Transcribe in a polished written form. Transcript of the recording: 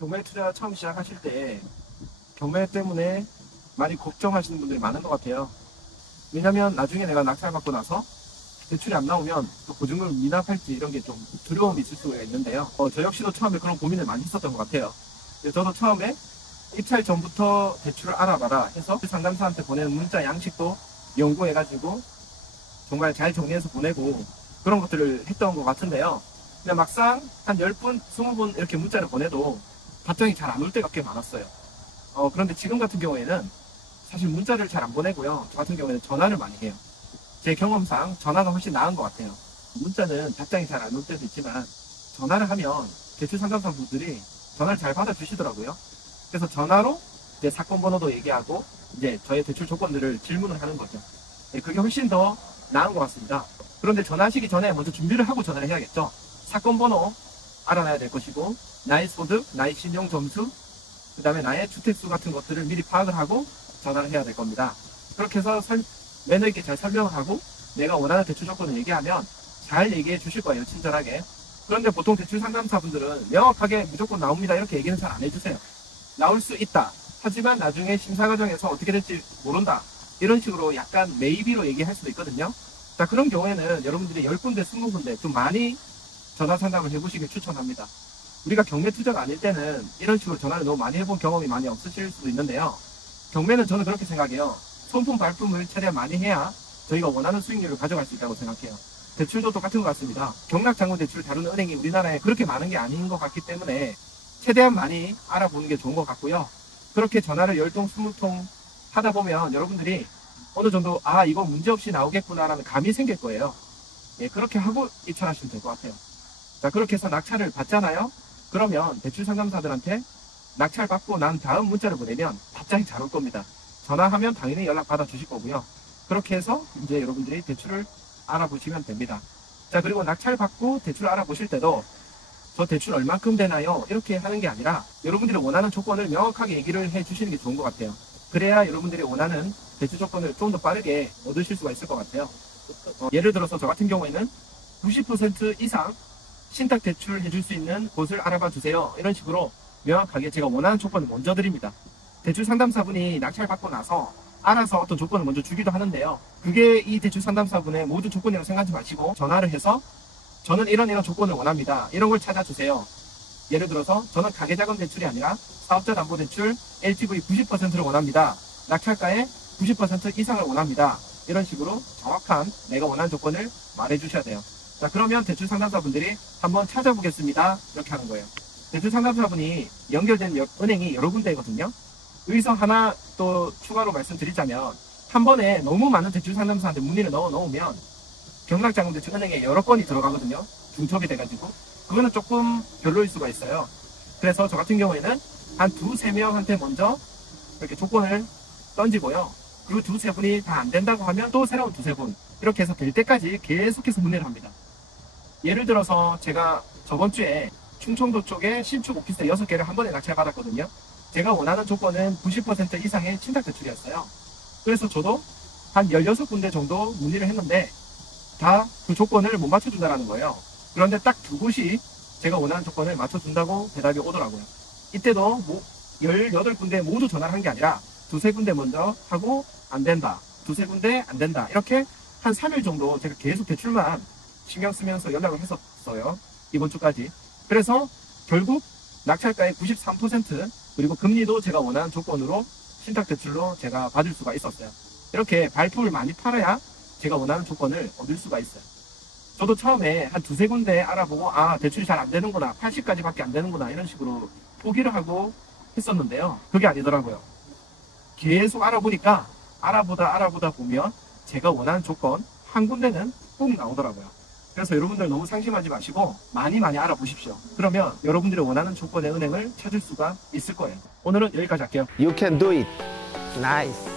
경매 투자 처음 시작하실 때 경매 때문에 많이 걱정하시는 분들이 많은 것 같아요. 왜냐면 나중에 내가 낙찰받고 나서 대출이 안 나오면 또 보증금을 미납할지 이런 게 좀 두려움이 있을 수가 있는데요. 저 역시도 처음에 그런 고민을 많이 했었던 것 같아요. 저도 처음에 입찰 전부터 대출을 알아봐라 해서 상담사한테 보내는 문자 양식도 연구해가지고 정말 잘 정리해서 보내고 그런 것들을 했던 것 같은데요. 근데 막상 한 10분, 20분 이렇게 문자를 보내도 답장이 잘 안 올 때가 꽤 많았어요. 그런데 지금 같은 경우에는 사실 문자를 잘 안 보내고요. 저 같은 경우에는 전화를 많이 해요. 제 경험상 전화가 훨씬 나은 것 같아요. 문자는 답장이 잘 안 올 때도 있지만 전화를 하면 대출 상담사분들이 전화를 잘 받아주시더라고요. 그래서 전화로 이제 사건 번호도 얘기하고 이제 저의 대출 조건들을 질문을 하는 거죠. 그게 훨씬 더 나은 것 같습니다. 그런데 전화하시기 전에 먼저 준비를 하고 전화를 해야겠죠. 사건 번호 알아놔야 될 것이고 나의 소득, 나의 신용 점수, 그 다음에 나의 주택수 같은 것들을 미리 파악을 하고 전화를 해야 될 겁니다. 그렇게 해서 매너 있게 잘 설명을 하고 내가 원하는 대출 조건을 얘기하면 잘 얘기해 주실 거예요. 친절하게. 그런데 보통 대출 상담사분들은 명확하게 무조건 나옵니다 이렇게 얘기는 잘 안 해주세요. 나올 수 있다. 하지만 나중에 심사 과정에서 어떻게 될지 모른다. 이런 식으로 약간 메이비로 얘기할 수도 있거든요. 자, 그런 경우에는 여러분들이 10군데, 20군데 좀 많이 전화 상담을 해보시길 추천합니다. 우리가 경매 투자가 아닐 때는 이런 식으로 전화를 너무 많이 해본 경험이 많이 없으실 수도 있는데요. 경매는 저는 그렇게 생각해요. 손품 발품을 최대한 많이 해야 저희가 원하는 수익률을 가져갈 수 있다고 생각해요. 대출도 똑같은 것 같습니다. 경락장부 대출을 다루는 은행이 우리나라에 그렇게 많은 게 아닌 것 같기 때문에 최대한 많이 알아보는 게 좋은 것 같고요. 그렇게 전화를 10통, 20통 하다 보면 여러분들이 어느 정도 이거 문제없이 나오겠구나 라는 감이 생길 거예요. 예, 그렇게 하고 입찰하시면 될 것 같아요. 자, 그렇게 해서 낙찰을 받잖아요. 그러면 대출 상담사들한테 낙찰 받고 난 다음 문자를 보내면 답장이 잘 올 겁니다. 전화하면 당연히 연락 받아 주실 거고요. 그렇게 해서 이제 여러분들이 대출을 알아보시면 됩니다. 자, 그리고 낙찰 받고 대출 알아보실 때도 저 대출 얼만큼 되나요? 이렇게 하는 게 아니라 여러분들이 원하는 조건을 명확하게 얘기를 해 주시는 게 좋은 것 같아요. 그래야 여러분들이 원하는 대출 조건을 좀 더 빠르게 얻으실 수가 있을 것 같아요. 예를 들어서 저 같은 경우에는 90% 이상 신탁 대출 해줄 수 있는 곳을 알아봐 주세요. 이런 식으로 명확하게 제가 원하는 조건을 먼저 드립니다. 대출 상담사분이 낙찰 받고 나서 알아서 어떤 조건을 먼저 주기도 하는데요. 그게 이 대출 상담사분의 모든 조건이라고 생각하지 마시고 전화를 해서 저는 이런 조건을 원합니다. 이런 걸 찾아주세요. 예를 들어서 저는 가계자금 대출이 아니라 사업자 담보 대출 LTV 90%를 원합니다. 낙찰가의 90% 이상을 원합니다. 이런 식으로 정확한 내가 원하는 조건을 말해 주셔야 돼요. 자, 그러면 대출 상담사분들이 한번 찾아보겠습니다. 이렇게 하는 거예요. 대출 상담사분이 연결된 은행이 여러 군데거든요. 여기서 하나 또 추가로 말씀드리자면 한 번에 너무 많은 대출 상담사한테 문의를 넣으면 경락자금대출 은행에 여러 건이 들어가거든요. 중첩이 돼가지고 그거는 조금 별로일 수가 있어요. 그래서 저 같은 경우에는 한 2-3명한테 먼저 이렇게 조건을 던지고요. 그리고 2-3분이 다 안 된다고 하면 또 새로운 2-3분 이렇게 해서 될 때까지 계속해서 문의를 합니다. 예를 들어서 제가 저번 주에 충청도 쪽에 신축 오피스 6개를 한 번에 낙찰 받았거든요. 제가 원하는 조건은 90% 이상의 신탁 대출이었어요. 그래서 저도 한 16군데 정도 문의를 했는데 다 그 조건을 못 맞춰준다는 거예요. 그런데 딱 2곳이 제가 원하는 조건을 맞춰준다고 대답이 오더라고요. 이때도 18군데 모두 전화를 한 게 아니라 2-3군데 먼저 하고 안 된다, 2-3군데 안 된다, 이렇게 한 3일 정도 제가 계속 대출만 신경 쓰면서 연락을 했었어요. 이번 주까지. 그래서 결국 낙찰가의 93% 그리고 금리도 제가 원하는 조건으로 신탁대출로 제가 받을 수가 있었어요. 이렇게 발품을 많이 팔아야 제가 원하는 조건을 얻을 수가 있어요. 저도 처음에 한 2-3군데 알아보고 대출이 잘 안 되는구나, 80까지 밖에 안 되는구나 이런 식으로 포기를 하고 했었는데요. 그게 아니더라고요. 계속 알아보니까 알아보다 보면 제가 원하는 조건 한 군데는 꼭 나오더라고요. 그래서 여러분들 너무 상심하지 마시고 많이 알아보십시오. 그러면 여러분들이 원하는 조건의 은행을 찾을 수가 있을 거예요. 오늘은 여기까지 할게요. You can do it. Nice.